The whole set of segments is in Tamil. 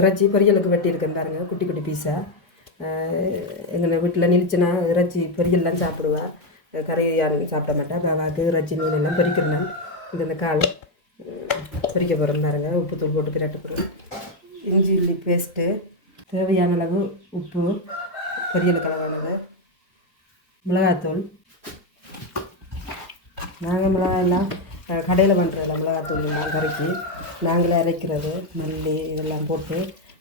இறைச்சி பொரியலுக்கு வெட்டியிருக்கேன் பாருங்க, குட்டி குட்டி பீஸாக. எங்கள் வீட்டில் நினச்சினா இறைச்சி பொரியல்லாம் சாப்பிடுவேன், கறி யாரும் சாப்பிட மாட்டேன். பாவாக்கு இறைச்சி மீனெல்லாம் பொரிக்கிறேன். இந்த கால் பொரிக்க போகிறேன் பாருங்க. உப்பு தூள் போட்டு பிரட்ட போகிறேன். இஞ்சி உள்ளி பேஸ்ட்டு, தேவையான அளவு உப்பு, பொரியலுக்கு அளவானது, மிளகாத்தூள். நாங்கள் மிளகாயெல்லாம் கடையில் பண்ணுறதில்ல, மிளகாத்தூள் எல்லாம் கறிக்கு நாங்களே அரைக்கிறது. மல்லி இதெல்லாம் போட்டு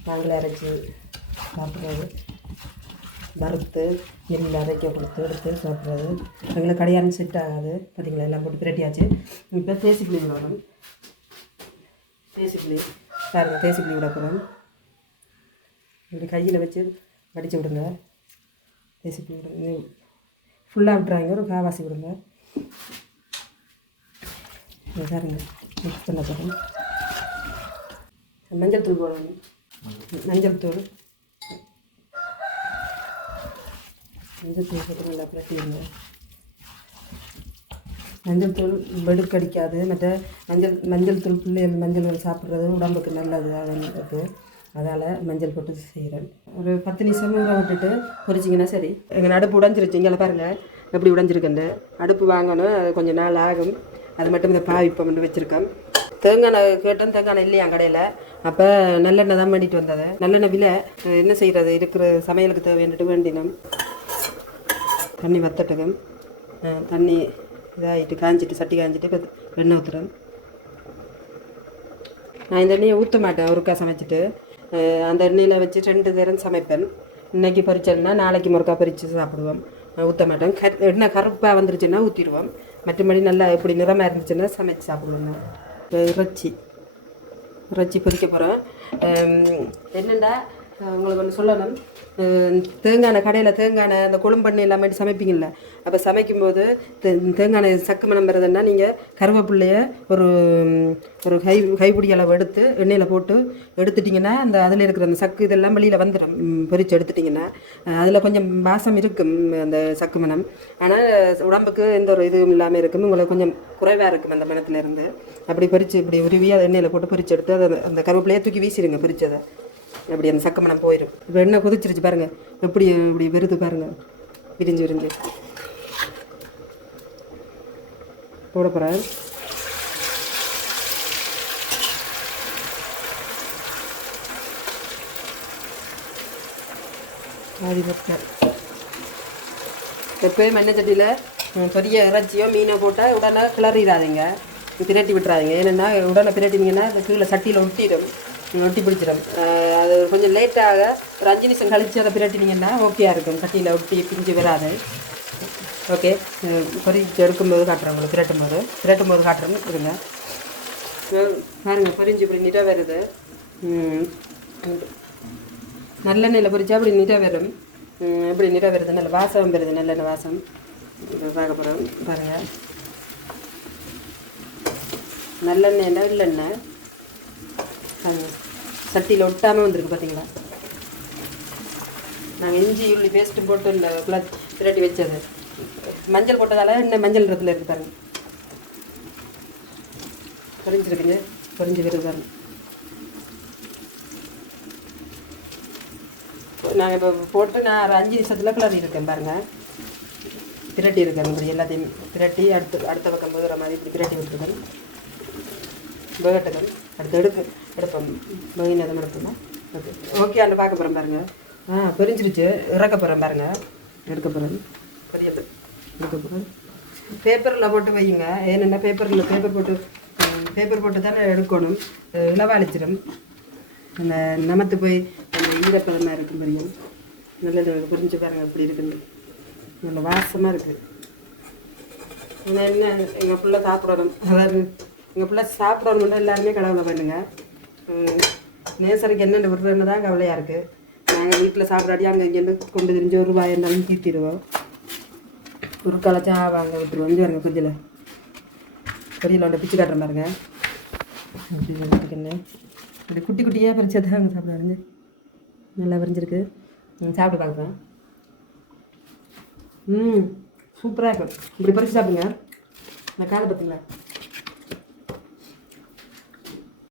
நாங்களே அரைச்சி சாப்பிட்றது. வறுத்து எண்ணெயில் அரைக்க கொடுத்து எடுத்து சாப்பிட்றது. எங்களுக்கு கடையான்னு செட் ஆகாது. பார்த்திங்களா, எல்லாம் போட்டு பிரட்டியாச்சு. இப்போ தேசிப்புளி விடணும். தேசிப்புளி பாருங்கள், தேசிப்புளி விட போகிறோம். இப்படி கையில் வச்சு வடித்து விடுங்க. தேசிப்புளி விடுங்க, ஃபுல்லாக விட்டுறாங்க. ஒரு காவாசி விடுங்க. பாருங்க, மிக்ஸ் பண்ண போகிறோம். மஞ்சள் தூள் போடணும். மஞ்சள் தூள் போட்டு நல்லா பிரட்டிடுங்க. மஞ்சள் தூள் வெடுக்கடிக்காது. மற்ற மஞ்சள் தூள் பிள்ளைகள் மஞ்சள் சாப்பிட்றது உடம்புக்கு நல்லது இருக்குது. அதால் மஞ்சள் போட்டு செய்கிறேன். ஒரு 10 நிமிஷம் ஊற விட்டுட்டு பொரிச்சிங்கன்னா சரி. எங்கள் அடுப்பு உடஞ்சிருச்சு. இங்கே பாருங்கள் எப்படி உடஞ்சிருக்குண்டு. அடுப்பு வாங்கணும், கொஞ்சம் நாள் ஆகும். அது மட்டும் இந்த பாவிப்பம் வந்து வச்சுருக்கேன். தேங்காய் கேட்டேன், தேங்காய் இல்லையா கடையில். அப்போ நல்லெண்ணெய் தான் வேண்டிட்டு வந்தது. நல்லெண்ணெய் விலை என்ன செய்கிறது, இருக்கிற சமையலுக்கு தேவைன்ட்டு வேண்டினோம். தண்ணி வத்தட்டுக்கும். தண்ணி இதாகிட்டு காஞ்சிட்டு, சட்டி காஞ்சிட்டு இப்போ எண்ணெய் ஊற்றுறேன். நான் இந்த எண்ணெயை ஊற்ற மாட்டேன். ஒருக்கா சமைச்சிட்டு அந்த எண்ணெயில் வச்சு 2 நேரம் சமைப்பேன். இன்றைக்கி பொரிச்சேன்னா நாளைக்கு முறுக்கா பொரித்து சாப்பிடுவோம். ஊற்ற மாட்டேன். எண்ணெய் கருப்பாக வந்துருச்சுன்னா ஊற்றிடுவோம். மற்றபடி நல்லா இப்படி நிறமாக இருந்துச்சுன்னா சமைச்சு சாப்பிடுவோம். இறைச்சி பொரிக்க போகிறோம். என்னென்னா உங்களுக்கு ஒன்று சொல்லணும். தேங்காய் கடையில் தேங்காய் அந்த கொழும்பண்ணி எல்லாமே சமைப்பீங்கள்ல, அப்போ சமைக்கும்போது தேங்காய் சக்கு மணம் வருதுன்னா நீங்கள் கருவேப்பிள்ளைய ஒரு கைப்பிடி அளவு எடுத்து எண்ணெயில் போட்டு எடுத்துட்டிங்கன்னா அந்த அதில் இருக்கிற அந்த சக்கு இதெல்லாம் வெளியில் வந்துடும். பொரித்து எடுத்துட்டிங்கன்னா அதில் கொஞ்சம் வாசம் இருக்கும் அந்த சக்கு மணம். ஆனால் உடம்புக்கு எந்த ஒரு இதுவும் இல்லாமல் இருக்கும். உங்களுக்கு கொஞ்சம் குறைவாக இருக்கும் அந்த மணத்துலேருந்து. அப்படி பொரித்து இப்படி உருவி அதை எண்ணெயில் போட்டு பொரித்து எடுத்து அதை அந்த கருவேப்பிலையை தூக்கி வீசிடுங்க. பொரிச்சதை அப்படி அந்த சக்கமணம் போயிடும். இப்போ எண்ணெய் கொதிச்சிருச்சு பாருங்கள், எப்படி இப்படி வெறுது பாருங்கள், விரிஞ்சு போட போகிறேன். எப்போயும் எண்ணெய் சட்டியில் பெரிய இறைச்சியோ மீனோ போட்டால் உடனே கிளறிடாதீங்க, பிரட்டி விட்டுறாதீங்க. ஏன்னா உடனே பிரட்டினீங்கன்னா அந்த கீழே சட்டியில் ஒட்டி பிடிச்சிடும். அது கொஞ்சம் லேட்டாக ஒரு 5 நிமிஷம் கழித்து அதை பிரட்டினீங்கன்னா ஓகேயா இருக்கும். சட்டியில் ஒட்டி பிஞ்சு வராது. ஓகே, பொரிச்சு எடுக்கும்போது காட்டுறேன் உங்களுக்கு. பிரட்டும் போது காட்டுறேன்னு இருங்க. பாருங்கள், பொரிஞ்சு இப்படி நிற வருது. நல்லெண்ணெயில் பொரிச்சா அப்படி நிற வரும். இப்படி நிற வருது, நல்ல வாசம் வருது, நல்லெண்ணெய் வாசம். பார்க்க போகிறோம் பாருங்கள். நல்லெண்ணெய் இல்லைண்ணெய் சட்டியில் ஒட்டாமல் வந்துருக்கு பார்த்தீங்களா. நாங்கள் இஞ்சி உள்ளி பேஸ்ட்டு போட்டு இல்லை பிரட்டி வச்சது. மஞ்சள் போட்டதால் இன்னும் மஞ்சள் நிறத்தில் இருக்குது பாருங்க. பொரிஞ்சிருக்குங்க, பொரிஞ்சு வருது பாருங்க. நாங்கள் இப்போ போட்டு நான் ஒரு 5 நிமிஷத்தில் கிளறி இருக்கேன் பாருங்கள். பிரட்டி இருக்கேன். இப்படி எல்லாத்தையும் பிரட்டி அடுத்த பக்கம் போகிற மாதிரி இப்படி பிரட்டி விட்டுருக்கேன். வேகட்டுக்கன் அடுத்து எடுப்போம். மெயினதை எடுப்போம்னா ஓகே அந்த பார்க்க போகிறேன் பாருங்கள். பொரிஞ்சிருச்சு, இறக்க போகிறேன் பாருங்கள். எடுக்க போகிறேன், பொரியல் எடுக்க போகிறேன். பேப்பரில் போட்டு வையுங்க. ஏன்னா பேப்பர் போட்டு தானே எடுக்கணும். இளவாளிச்சிடும். அந்த நமத்து போய் அந்த ஈரப்பதமாக இருக்கும் பொரியும். நல்லது பொரிஞ்சு பாருங்கள் எப்படி இருக்குன்னு. நல்ல வாசமாக இருக்குது. என்ன எங்கள் பிள்ளை சாப்பிடணும், அதாவது எங்கள் பிள்ளை சாப்பிடணும்னா எல்லாருமே கடவுளை பண்ணுங்க. நேசருக்கு என்னென்ன விடுறதுன்னு தான் கவலையாக இருக்குது. நாங்கள் வீட்டில் சாப்பிடாடி அங்கே இங்கேருந்து கொண்டு தெரிஞ்சு ஒரு ரூபாய் இருந்தாலும் தீர்த்திடுவோம். ஒரு களைச்சா வாங்க விட்டுருவோம். இங்கே பாருங்க, பொரியல் ஒன்றை பிச்சு காட்டுற பாருங்க. இப்படி குட்டி குட்டியாக பறிச்சது அங்கே சாப்பிடாருங்க. நல்லா பறிஞ்சிருக்கு. சாப்பிட்டு பார்க்குறேன். சூப்பராக இருக்கும். இப்படி பறித்து சாப்பிடுங்க. நான் காலை பார்த்தீங்களா.